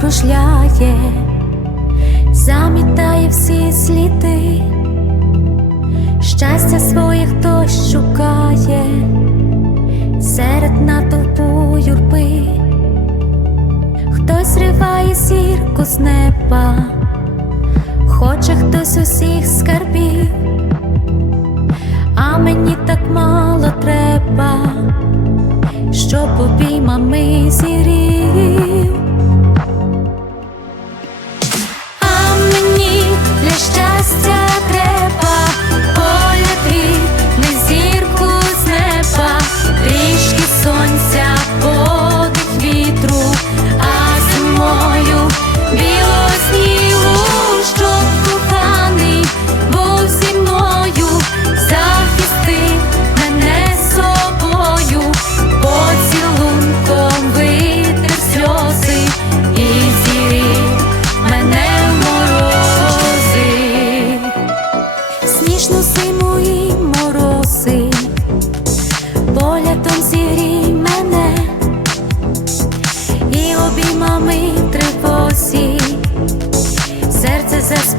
кружляє, замітає всі сліди, щастя своє, хтось шукає серед натовпу юрби, хтось риває сірку з неба, хоче хтось усіх скарбів.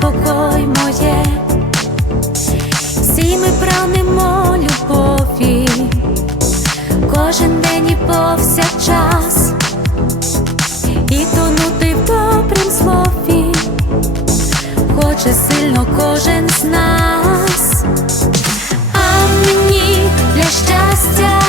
спокой моє, всі ми прагнемо любові, кожен день і повсякчас, і тонути в слові, хоче сильно кожен з нас, а мені для щастя.